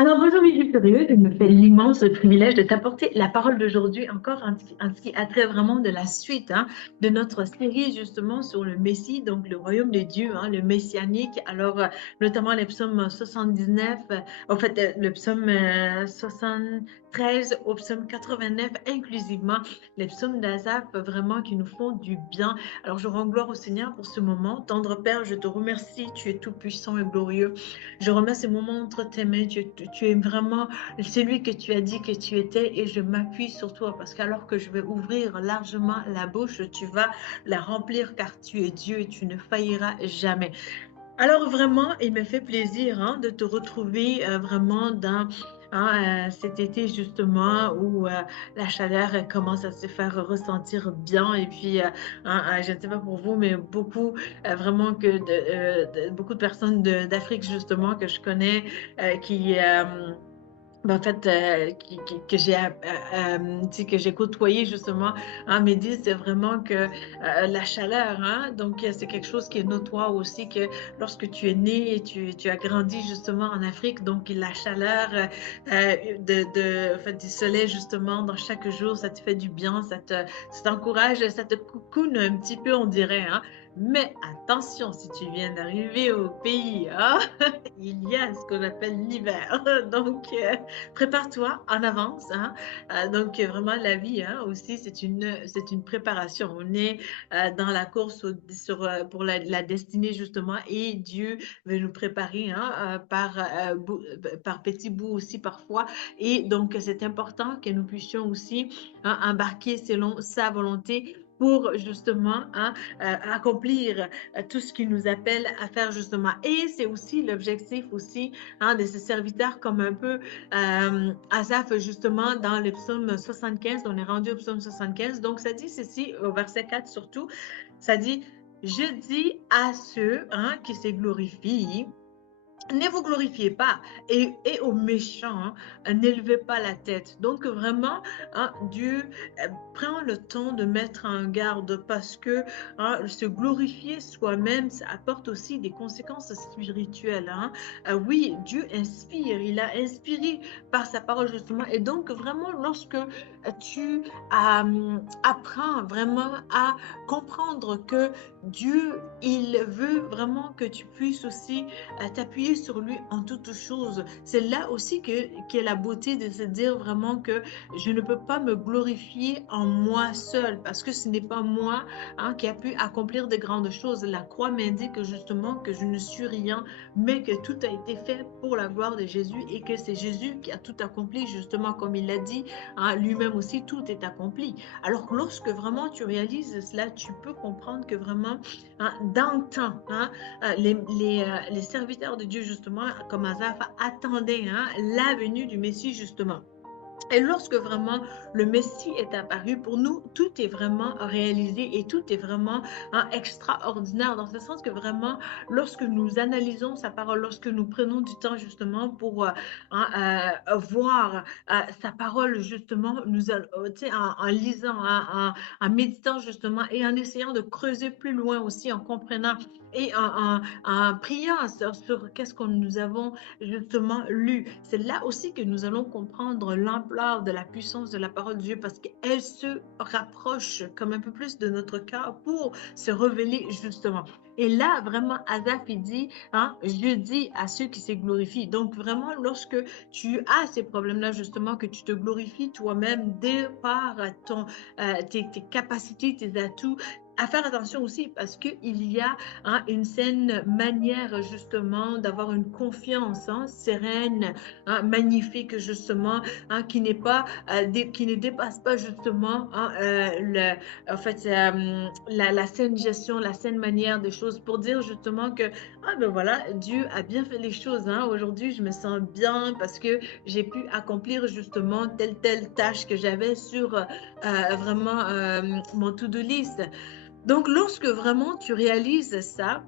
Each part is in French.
Alors, bonjour Midi Curieux, il me fait l'immense privilège de t'apporter la parole d'aujourd'hui, encore en ce qui a trait vraiment de la suite de notre série justement sur le Messie, donc le royaume de Dieu, le messianique. Alors, notamment les psaumes 79, en fait, le psaume 73 au psaume 89, inclusivement les psaumes d'Asaph, vraiment qui nous font du bien. Alors, je rends gloire au Seigneur pour ce moment. Tendre Père, je te remercie, tu es tout puissant et glorieux. Je remets ce moment entre tes mains. Tu es vraiment celui que tu as dit que tu étais et je m'appuie sur toi parce qu'alors que je vais ouvrir largement la bouche, tu vas la remplir car tu es Dieu et tu ne failliras jamais. Alors vraiment, il me fait plaisir de te retrouver vraiment dans cet été justement où la chaleur commence à se faire ressentir bien et puis je ne sais pas pour vous mais beaucoup vraiment beaucoup de personnes d'Afrique justement que je connais qui ben, en fait, que j'ai tu sais, que j'ai côtoyé justement, me disent vraiment que la chaleur, donc c'est quelque chose qui est notoire aussi que lorsque tu es né et tu as grandi justement en Afrique, donc la chaleur en fait, du soleil justement dans chaque jour, ça te fait du bien, ça t'encourage, ça te coucoune un petit peu, on dirait, hein. Mais attention, si tu viens d'arriver au pays, il y a ce qu'on appelle l'hiver. Donc, prépare-toi en avance. Donc, vraiment, la vie aussi, c'est une préparation. On est dans la course pour la destinée, justement, et Dieu veut nous préparer par petits bouts aussi parfois. Et donc, c'est important que nous puissions aussi embarquer selon sa volonté pour justement accomplir tout ce qu'il nous appelle à faire justement. Et c'est aussi l'objectif aussi de ce serviteur comme un peu Asaph, justement, dans le psaume 75, on est rendu au psaume 75. Donc, ça dit ceci, au verset 4 surtout, ça dit, je dis à ceux qui se glorifient, ne vous glorifiez pas et aux méchants, n'élevez pas la tête. Donc vraiment, Dieu prend le temps de mettre en garde parce que se glorifier soi-même, ça apporte aussi des conséquences spirituelles. Oui, Dieu inspire, il a inspiré par sa parole justement. Et donc vraiment, lorsque tu apprends vraiment à comprendre que Dieu, il veut vraiment que tu puisses aussi t'appuyer sur lui en toutes choses. C'est là aussi qu'est la beauté de se dire vraiment que je ne peux pas me glorifier en moi seul parce que ce n'est pas moi qui a pu accomplir de grandes choses. La croix m'indique justement que je ne suis rien, mais que tout a été fait pour la gloire de Jésus et que c'est Jésus qui a tout accompli justement comme il l'a dit, lui-même aussi tout est accompli. Alors que lorsque vraiment tu réalises cela, tu peux comprendre que vraiment dans le temps, les serviteurs de Dieu, justement, comme Asaph, attendaient la venue du Messie, justement. Et lorsque vraiment le Messie est apparu, pour nous, tout est vraiment réalisé et tout est vraiment extraordinaire, dans ce sens que vraiment, lorsque nous analysons sa parole, lorsque nous prenons du temps justement pour voir sa parole, justement, en lisant, en méditant justement et en essayant de creuser plus loin aussi, en comprenant et en priant sur qu'est-ce que nous avons justement lu. C'est là aussi que nous allons comprendre l'ampleur de la puissance de la parole de Dieu parce qu'elle se rapproche comme un peu plus de notre cœur pour se révéler justement. Et là, vraiment, Asaph, il dit, je dis à ceux qui se glorifient. Donc, vraiment, lorsque tu as ces problèmes-là, justement, que tu te glorifies toi-même de par tes capacités, tes atouts, à faire attention aussi parce qu'il y a une saine manière justement d'avoir une confiance sereine, magnifique justement, qui n'est pas, qui ne dépasse pas justement en fait, la saine gestion, la saine manière des choses pour dire justement que ben voilà, Dieu a bien fait les choses. Aujourd'hui, je me sens bien parce que j'ai pu accomplir justement telle tâche que j'avais sur vraiment mon to-do list. Donc, lorsque vraiment tu réalises ça,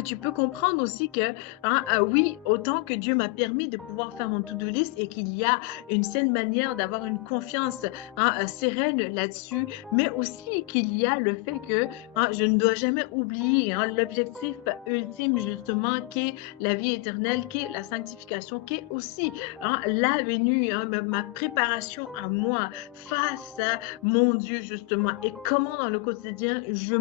tu peux comprendre aussi que, hein, oui, autant que Dieu m'a permis de pouvoir faire mon to-do list et qu'il y a une saine manière d'avoir une confiance, hein, sereine là-dessus, mais aussi qu'il y a le fait que, hein, je ne dois jamais oublier, hein, l'objectif ultime justement qui est la vie éternelle, qui est la sanctification, qui est aussi, hein, la venue, hein, ma préparation à moi face à mon Dieu justement, et comment dans le quotidien je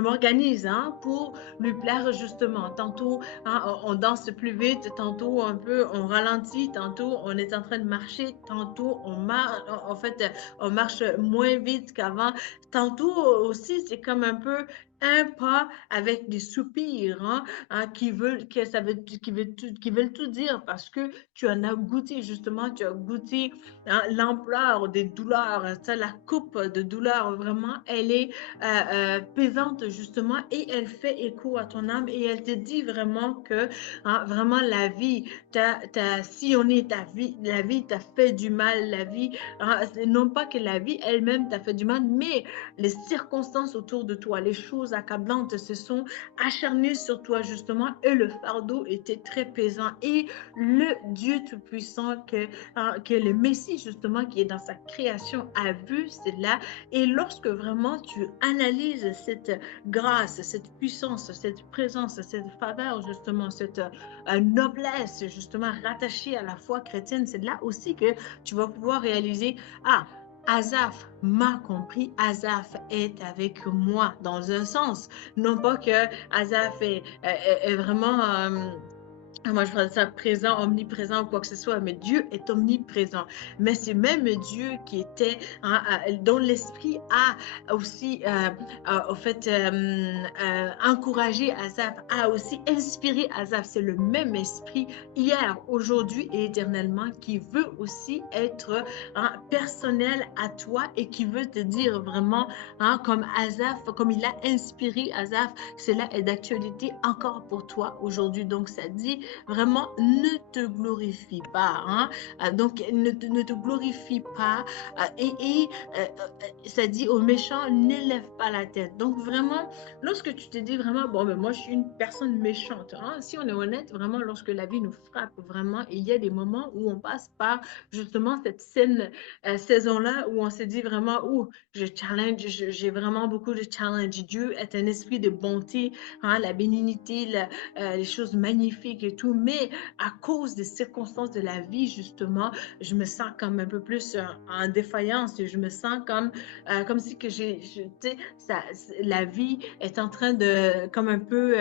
m'organise, hein, pour lui plaire justement. Tantôt, hein, on danse plus vite, tantôt un peu on ralentit, tantôt on est en train de marcher, tantôt on marche, en fait, on marche moins vite qu'avant. Tantôt aussi, c'est comme un peu un pas avec des soupirs, hein, hein, qui veulent tout dire parce que tu en as goûté justement, tu as goûté, hein, l'ampleur des douleurs, ça, la coupe de douleur vraiment, elle est pesante justement et elle fait écho à ton âme et elle te dit vraiment que, hein, vraiment la vie t'a sillonné, la vie t'a fait du mal, la vie, hein, non pas que la vie elle-même t'a fait du mal, mais les circonstances autour de toi, les choses accablantes se sont acharnées sur toi justement et le fardeau était très pesant et le Dieu Tout-Puissant que le Messie justement qui est dans sa création a vu cela et lorsque vraiment tu analyses cette grâce, cette puissance, cette présence, cette faveur, justement, cette noblesse, justement, rattachée à la foi chrétienne, c'est là aussi que tu vas pouvoir réaliser, ah, Asaph m'a compris, Asaph est avec moi dans un sens. Non pas que Asaph est vraiment moi, je ferais ça présent, omniprésent ou quoi que ce soit, mais Dieu est omniprésent. Mais c'est même Dieu qui était, hein, dont l'Esprit a aussi, au fait, encouragé Asaph, a aussi inspiré Asaph. C'est le même Esprit hier, aujourd'hui et éternellement qui veut aussi être, hein, personnel à toi et qui veut te dire vraiment, hein, comme Asaph, comme il a inspiré Asaph, cela est d'actualité encore pour toi aujourd'hui. Donc, ça dit, vraiment, ne te glorifie pas. Hein? Donc, ne te glorifie pas. Ça dit aux méchants, n'élève pas la tête. Donc, vraiment, lorsque tu te dis vraiment, bon, ben, moi, je suis une personne méchante. Hein? Si on est honnête, vraiment, lorsque la vie nous frappe, vraiment, il y a des moments où on passe par justement cette saison-là où on se dit vraiment, oh, je challenge, j'ai vraiment beaucoup de challenge. Dieu est un esprit de bonté, hein, la bénignité, les choses magnifiques et tout, mais à cause des circonstances de la vie, justement, je me sens comme un peu plus en défaillance, je me sens comme si que tu sais, la vie est en train de, comme un peu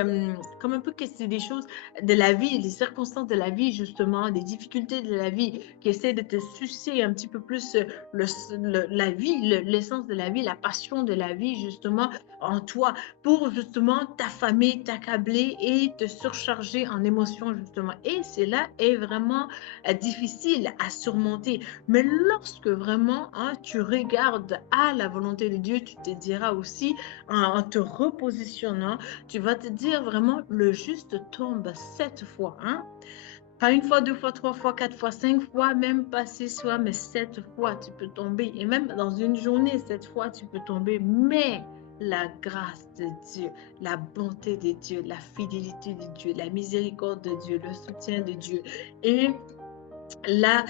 que c'est des choses de la vie, les circonstances de la vie, justement, des difficultés de la vie qui essaient de te sucer un petit peu plus la vie, l'essence de la vie, la passion de la vie, justement, en toi pour justement t'affamer, t'accabler et te surcharger en émotions justement. Et cela est vraiment difficile à surmonter. Mais lorsque vraiment, hein, tu regardes à la volonté de Dieu, tu te diras aussi, en te repositionnant, tu vas te dire vraiment, le juste tombe 7 fois. Hein? Pas une fois, 2 fois, 3 fois, 4 fois, 5 fois, même pas 6 fois, mais 7 fois, tu peux tomber. Et même dans une journée, 7 fois, tu peux tomber. Mais la grâce de Dieu, la bonté de Dieu, la fidélité de Dieu, la miséricorde de Dieu, le soutien de Dieu et là,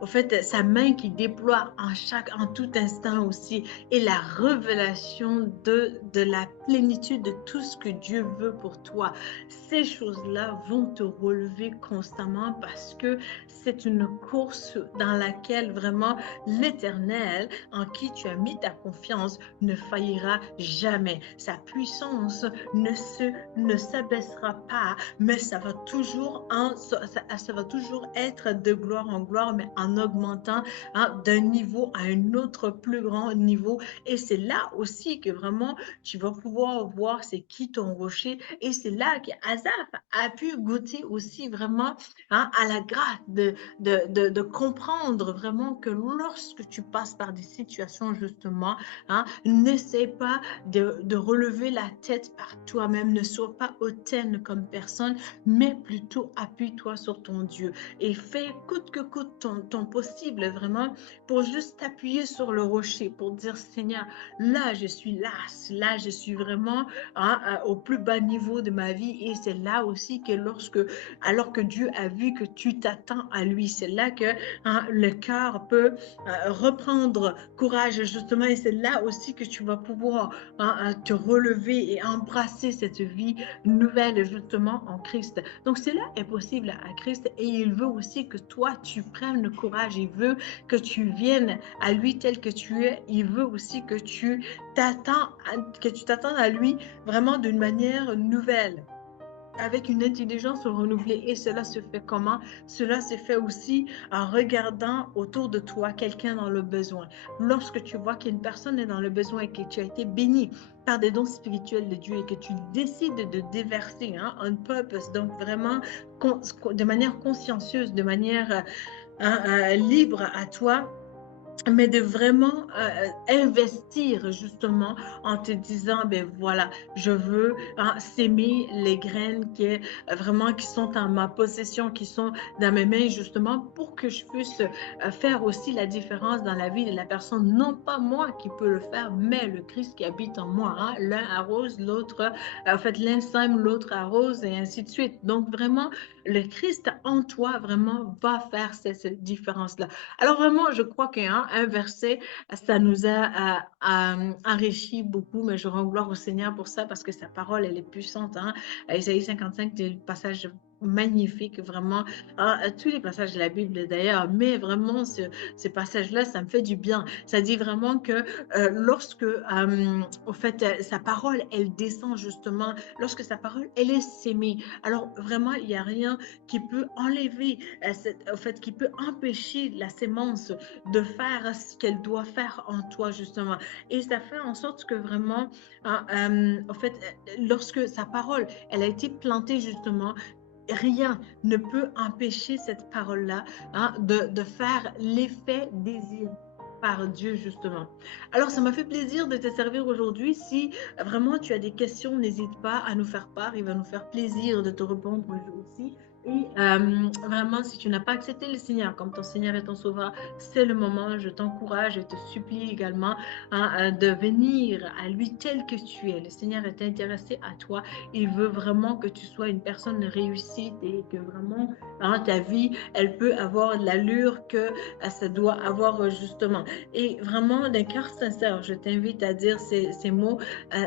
en fait, sa main qui déploie en tout instant aussi, et la révélation de la plénitude de tout ce que Dieu veut pour toi. Ces choses-là vont te relever constamment parce que c'est une course dans laquelle vraiment l'Éternel, en qui tu as mis ta confiance, ne faillira jamais. Sa puissance ne s'abaissera pas, mais ça va toujours être de gloire en gloire, mais en augmentant, hein, d'un niveau à un autre plus grand niveau. Et c'est là aussi que vraiment tu vas pouvoir voir c'est qui ton rocher. Et c'est là qu'Azaph a pu goûter aussi vraiment, hein, à la grâce de comprendre vraiment que lorsque tu passes par des situations justement, hein, n'essaie pas de relever la tête par toi-même, ne sois pas hautaine comme personne, mais plutôt appuie-toi sur ton Dieu et fais coûte que coûte ton possible vraiment pour juste t'appuyer sur le rocher, pour dire Seigneur, là je suis là je suis vraiment au plus bas niveau de ma vie et c'est là aussi que alors que Dieu a vu que tu t'attends à lui, c'est là que le cœur peut reprendre courage justement et c'est là aussi que tu vas pouvoir te relever et embrasser cette vie nouvelle justement en Christ. Donc cela est possible à Christ et il veut aussi que toi tu prennes le courage, il veut que tu viennes à lui tel que tu es, il veut aussi que tu t'attendes à lui vraiment d'une manière nouvelle avec une intelligence renouvelée. Et cela se fait comment? Cela se fait aussi en regardant autour de toi quelqu'un dans le besoin. Lorsque tu vois qu'une personne est dans le besoin et que tu as été béni par des dons spirituels de Dieu et que tu décides de déverser on purpose, donc vraiment de manière consciencieuse, de manière libre à toi, mais de vraiment investir justement en te disant, ben voilà, je veux s'aimer les graines vraiment qui sont en ma possession, qui sont dans mes mains justement pour que je puisse faire aussi la différence dans la vie de la personne. Non pas moi qui peux le faire, mais le Christ qui habite en moi. L'un arrose, l'autre, en fait, l'un sème, l'autre arrose et ainsi de suite. Donc vraiment, le Christ en toi vraiment va faire cette différence-là. Alors vraiment, je crois qu'un verset, ça nous a enrichi beaucoup, mais je rends gloire au Seigneur pour ça parce que sa parole, elle est puissante. Isaïe 55, c'est un passage magnifique, vraiment. Tous les passages de la Bible d'ailleurs, mais vraiment ce passage-là, ça me fait du bien. Ça dit vraiment que lorsque, au fait, sa parole, elle descend justement, lorsque sa parole, elle est sémée. Alors vraiment, il n'y a rien qui peut enlever au fait, qui peut empêcher la sémence de faire ce qu'elle doit faire en toi, justement. Et ça fait en sorte que vraiment, au fait, lorsque sa parole, elle a été plantée, justement, rien ne peut empêcher cette parole-là de faire l'effet désiré par Dieu, justement. Alors, ça m'a fait plaisir de te servir aujourd'hui. Si vraiment tu as des questions, n'hésite pas à nous faire part. Il va nous faire plaisir de te répondre aussi. Et vraiment, si tu n'as pas accepté le Seigneur comme ton Seigneur et ton Sauveur, c'est le moment. Je t'encourage et te supplie également de venir à lui tel que tu es. Le Seigneur est intéressé à toi. Il veut vraiment que tu sois une personne réussie et que vraiment ta vie, elle peut avoir l'allure que ça doit avoir justement. Et vraiment, d'un cœur sincère, je t'invite à dire ces mots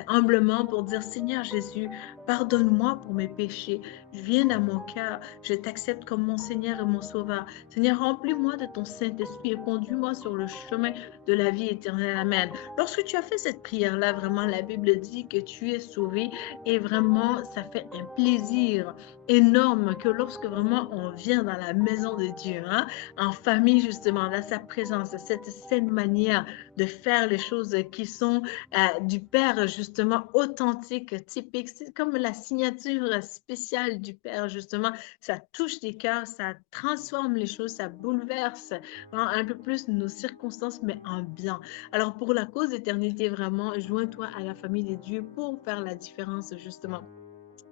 humblement pour dire Seigneur Jésus, pardonne-moi pour mes péchés. Viens dans mon cœur. Je t'accepte comme mon Seigneur et mon Sauveur. Seigneur, remplis-moi de ton Saint-Esprit et conduis-moi sur le chemin de la vie éternelle. Amen. Lorsque tu as fait cette prière-là, vraiment, la Bible dit que tu es sauvé et vraiment, ça fait un plaisir énorme que lorsque vraiment on vient dans la maison de Dieu, en famille justement, dans sa présence, cette saine manière de faire les choses qui sont du Père justement authentique, typique, c'est comme la signature spéciale du Père justement, ça touche les cœurs, ça transforme les choses, ça bouleverse un peu plus nos circonstances, mais en bien. Alors pour la cause d'éternité, vraiment, joins-toi à la famille de Dieu pour faire la différence justement.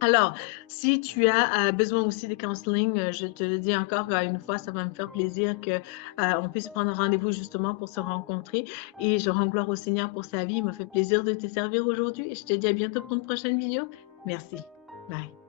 Alors, si tu as besoin aussi de counseling, je te le dis encore une fois, ça va me faire plaisir que on puisse prendre rendez-vous justement pour se rencontrer. Et je rends gloire au Seigneur pour sa vie. Il m'a fait plaisir de te servir aujourd'hui. Et je te dis à bientôt pour une prochaine vidéo. Merci. Bye.